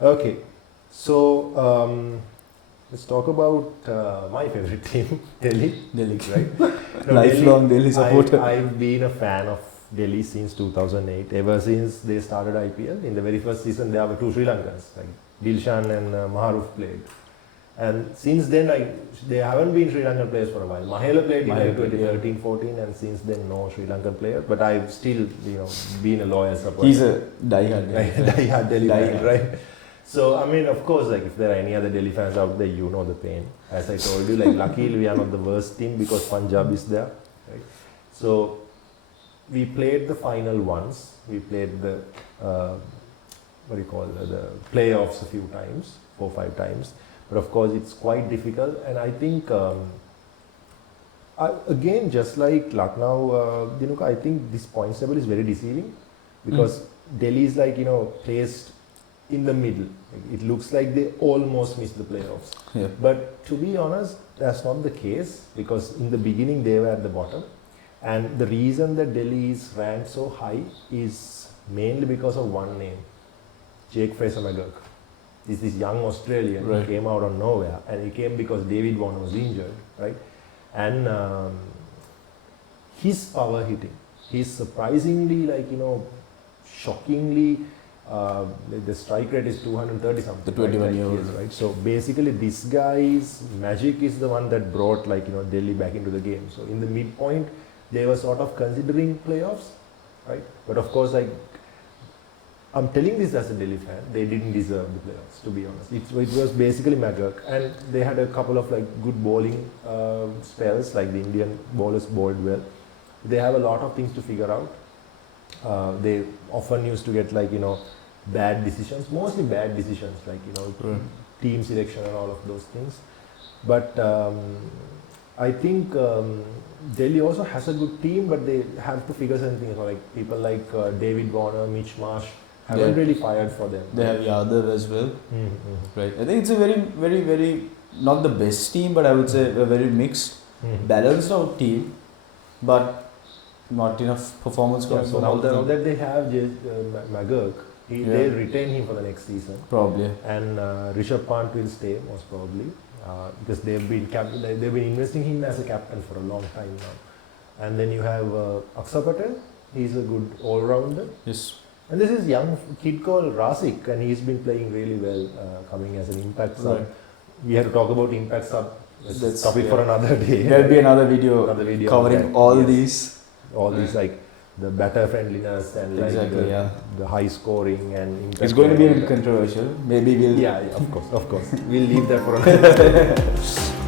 Okay, so let's talk about my favorite team, Delhi. Delhi. Right? No, Lifelong Delhi supporter. I've been a fan of Delhi since 2008. Ever since they started IPL, in the very first season, there were two Sri Lankans, like Dilshan and Maharuf played. And since then, they haven't been Sri Lankan players for a while. Mahela played in like 2013-14, and since then, no Sri Lankan player. But I've still, been a loyal supporter. He's a diehard. Diehard Delhi fan, right? So, I mean, of course, like if there are any other Delhi fans out there, you know the pain. As I told you, like luckily we are not the worst team because Punjab is there, right? So, we played the final once. We played the, the playoffs a few times, 4-5 times. But of course, it's quite difficult. And I think, again, just like Lucknow, I think this points table is very deceiving because Delhi is like, placed in the middle. It looks like they almost missed the playoffs. Yeah. But to be honest, that's not the case because in the beginning they were at the bottom. And the reason that Delhi is ranked so high is mainly because of one name, Jake Fraser-McGurk. Is this young Australian who came out of nowhere, and he came because David Warner was injured, right? And his power hitting, he's surprisingly shockingly, the strike rate is 230 something. The 21 years, right? So basically, this guy's magic is the one that brought Delhi back into the game. So in the midpoint, they were sort of considering playoffs, right? But of course, I'm telling this as a Delhi fan, they didn't deserve the playoffs, to be honest. It was basically McGurk, and they had a couple of good bowling spells, like the Indian bowlers bowled well. They have a lot of things to figure out. They often used to get bad decisions, mostly bad decisions, team selection and all of those things. But I think Delhi also has a good team, but they have to figure something out. Like people like David Warner, Mitch Marsh, haven't really fired for them. They have Yadav as well. Right. I think it's a very, very, very, not the best team, but I would say a very mixed, balanced out team, but not enough performance comes so now that they have McGurk, they retain him for the next season. Probably. And Rishabh Pant will stay, most probably, because they've been investing him as a captain for a long time now. And then you have Akshar Patel. He's a good all-rounder. Yes. And this is young kid called Rasik, and he's been playing really well, coming as an impact sub. We have to talk about impact sub. That's topic for another day. There'll be another video covering all these. All these the batter friendliness and the high scoring and impact. It's going to be controversial. Maybe we'll. Yeah, of course. We'll leave that for another.